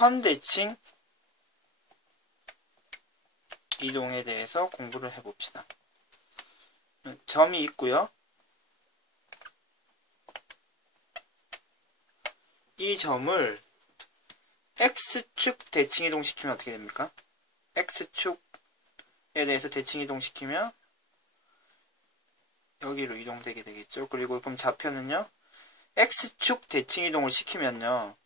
선 대칭 이동에 대해서 공부를 해봅시다. 점이 있고요. 이 점을 X축 대칭 이동시키면 어떻게 됩니까? X축에 대해서 대칭 이동시키면 여기로 이동되게 되겠죠. 그리고 그럼 좌표는요. X축 대칭 이동을 시키면요.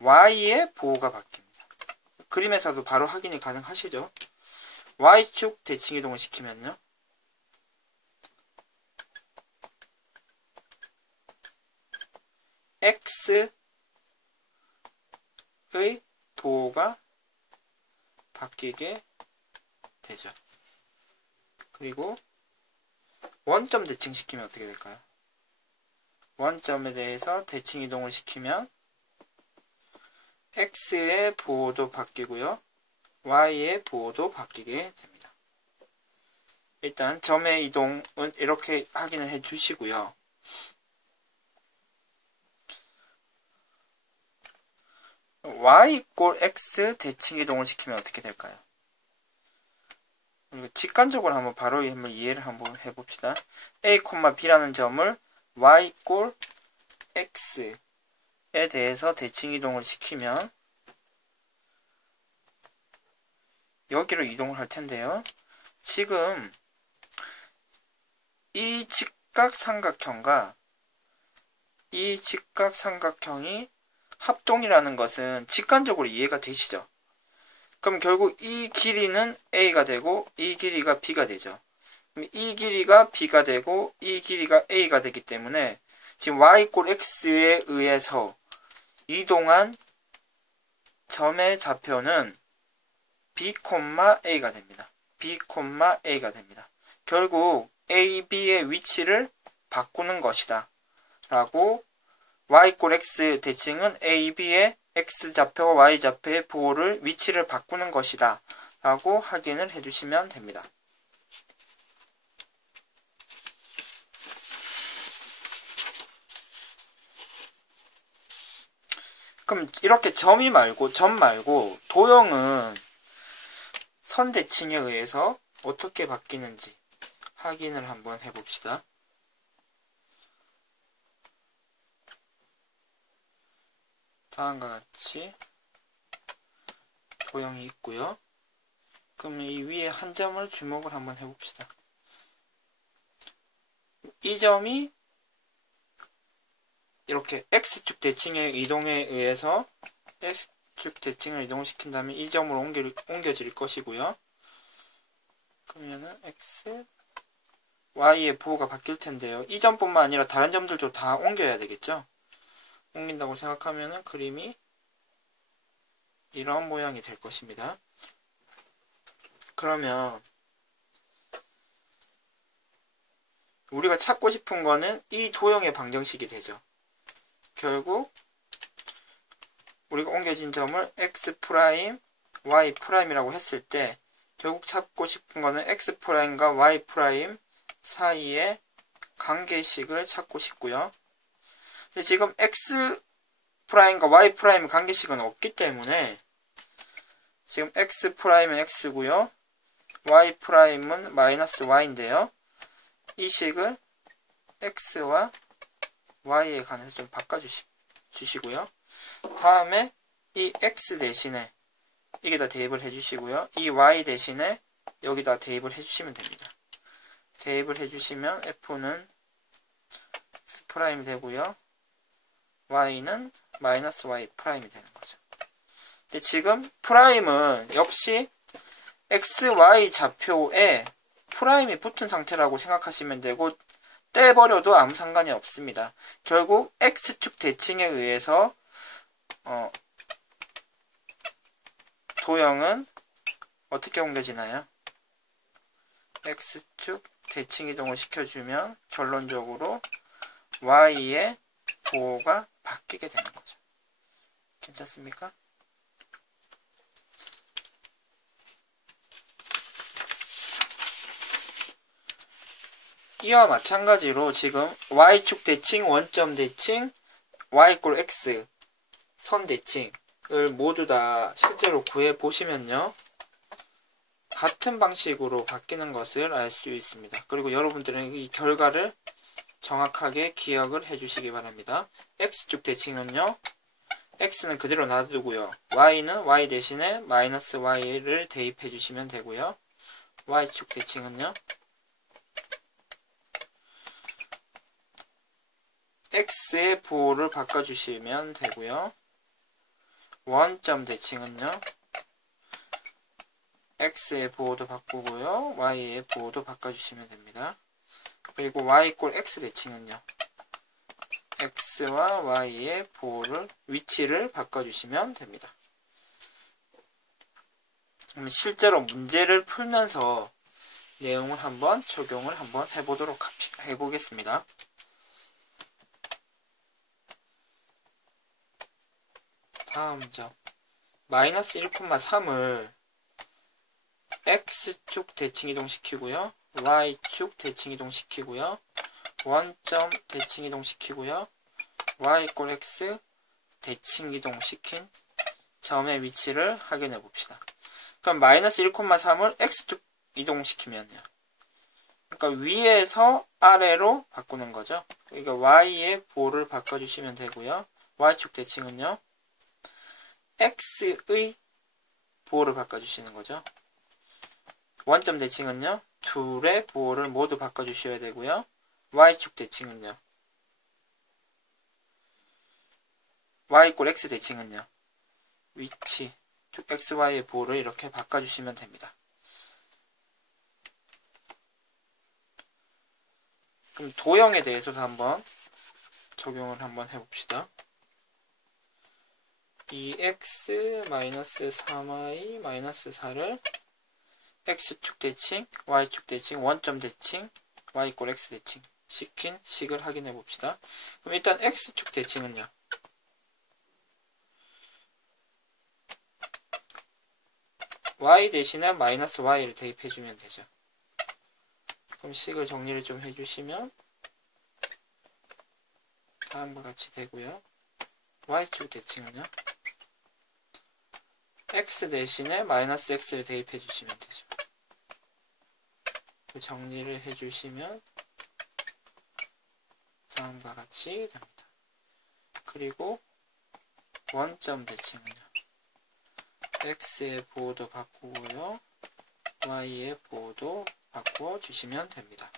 Y의 보호가 바뀝니다. 그림에서도 바로 확인이 가능하시죠. Y축 대칭 이동을 시키면요. X의 도가 바뀌게 되죠. 그리고 원점 대칭 시키면 어떻게 될까요? 원점에 대해서 대칭 이동을 시키면 X의 보호도 바뀌고요. Y의 보호도 바뀌게 됩니다. 일단 점의 이동은 이렇게 확인을 해 주시고요. Y = X 대칭 이동을 시키면 어떻게 될까요? 직관적으로 한번 바로 한번 이해를 한번 해봅시다. A, B라는 점을 Y = X에 대해서 대칭 이동을 시키면 여기로 이동을 할 텐데요. 지금 이 직각삼각형과 이 직각삼각형이 합동이라는 것은 직관적으로 이해가 되시죠? 그럼 결국 이 길이는 A가 되고 이 길이가 B가 되죠. 그럼 이 길이가 B가 되고 이 길이가 A가 되기 때문에 지금 Y = X에 의해서 이동한 점의 좌표는 B, A가 됩니다. B, A가 됩니다. 결국 A, B의 위치를 바꾸는 것이다. 라고 Y = X 대칭은 A, B의 X좌표와 Y좌표의 보호를 위치를 바꾸는 것이다. 라고 확인을 해주시면 됩니다. 그럼 이렇게 점 말고 도형은 선 대칭에 의해서 어떻게 바뀌는지 확인을 한번 해봅시다. 다음과 같이 도형이 있고요. 그럼 이 위에 한 점을 주목을 한번 해봅시다. 이 점이 이렇게 X축 대칭의 이동에 의해서 X축 대칭을 이동을 시킨다면 이 점으로 옮겨질 것이고요. 그러면은 X, Y의 보호가 바뀔 텐데요. 이 점뿐만 아니라 다른 점들도 다 옮겨야 되겠죠. 옮긴다고 생각하면은 그림이 이런 모양이 될 것입니다. 그러면 우리가 찾고 싶은 거는 이 도형의 방정식이 되죠. 결국 우리가 옮겨진 점을 X', Y'이라고 했을 때 결국 찾고 싶은 거는 X'과 Y' 사이의 관계식을 찾고 싶고요. 근데 지금 X'과 Y' 관계식은 없기 때문에 지금 X'은 X고요. Y'은 -Y인데요. 이 식을 X와 Y에 관해서 좀 바꿔주시고요. 다음에 이 X 대신에 여기다 대입을 해주시고요. 이 Y 대신에 여기다 대입을 해주시면 됩니다. 대입을 해주시면 F는 X' 되고요. Y는 -Y' 되는 거죠. 근데 지금 프라임은 역시 XY 좌표에 프라임이 붙은 상태라고 생각하시면 되고 떼버려도 아무 상관이 없습니다. 결국 X축 대칭에 의해서 도형은 어떻게 옮겨지나요? X축 대칭 이동을 시켜주면 결론적으로 Y의 보호가 바뀌게 되는 거죠. 괜찮습니까? 이와 마찬가지로 지금 Y축 대칭, 원점 대칭, Y = X, 선 대칭 모두 다 실제로 구해 보시면요, 같은 방식으로 바뀌는 것을 알 수 있습니다. 그리고 여러분들은 이 결과를 정확하게 기억을 해주시기 바랍니다. x축 대칭은요, x는 그대로 놔두고요, y는 y 대신에 마이너스 y를 대입해 주시면 되고요, y축 대칭은요, x의 보호를 바꿔주시면 되고요, 원점 대칭은요, x의 보호도 바꾸고요, y의 보호도 바꿔주시면 됩니다. 그리고 y = x 대칭은요, x와 y의 보호를, 위치를 바꿔주시면 됩니다. 그럼 실제로 문제를 풀면서 내용을 한번 적용을 한번 해보겠습니다. 다음 점, 마이너스 1,3을 x축 대칭 이동시키고요, y축 대칭 이동시키고요, 원점 대칭 이동시키고요, y = x 대칭 이동시킨 점의 위치를 확인해 봅시다. 그럼 마이너스 1,3을 x축 이동시키면요, 그러니까 위에서 아래로 바꾸는 거죠. 그러니까 y의 보호를 바꿔주시면 되고요, y축 대칭은요, x의 보호를 바꿔주시는 거죠. 원점 대칭은요, 둘의 보호를 모두 바꿔주셔야 되고요, y축 대칭은요, y = x 대칭은요, 위치, xy의 보호를 이렇게 바꿔주시면 됩니다. 그럼 도형에 대해서도 한번 적용을 한번 해봅시다. 2x-3y-4를 x축 대칭, y축 대칭, 원점 대칭, y = x 대칭 시킨 식을 확인해 봅시다. 그럼 일단 x축 대칭은요, y 대신에 마이너스 y를 대입해주면 되죠. 그럼 식을 정리를 좀 해주시면 다음과 같이 되고요, y축 대칭은요, x 대신에 마이너스 x를 대입해주시면 되죠. 정리를 해주시면 다음과 같이 됩니다. 그리고 원점 대칭은요, x의 보호도 바꾸고요, y의 보호도 바꾸어 주시면 됩니다.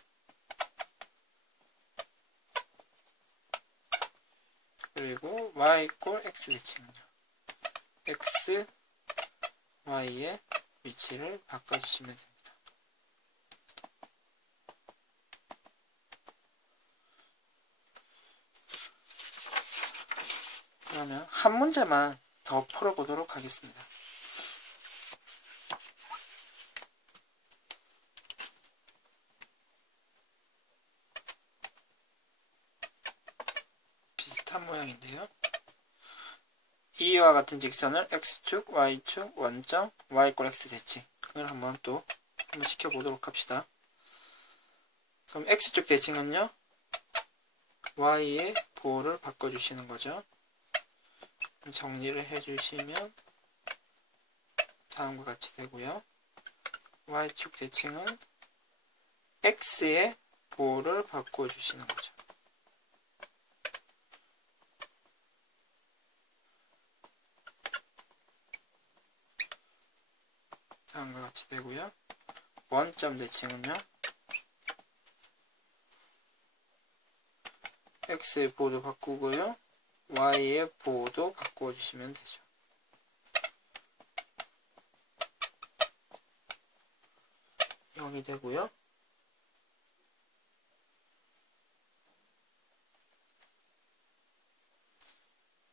그리고 y = x 대칭은요, x, y의 위치를 바꿔주시면 됩니다. 그러면 한 문제만 더 풀어보도록 하겠습니다. 비슷한 모양인데요, 이와 같은 직선을 x축, y축, 원점, y = x 대칭을 한번 시켜보도록 합시다. 그럼 x축 대칭은요, y의 보호를 바꿔주시는 거죠. 정리를 해주시면 다음과 같이 되고요, y축 대칭은 x의 보호를 바꿔주시는 거죠. 다음과 같이 되고요, 원점 대칭은요, x의 보호도 바꾸고요, y의 보호도 바꿔주시면 되죠. 이렇게 되고요,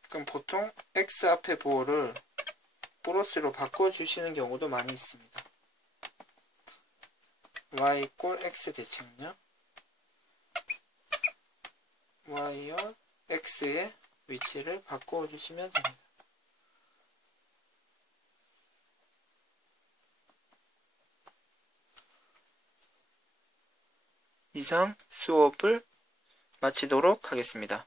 그럼 보통 x 앞의 보호를 플러스로 바꿔주시는 경우도 많이 있습니다. y = x 대칭은요, y와 x의 위치를 바꿔주시면 됩니다. 이상 수업을 마치도록 하겠습니다.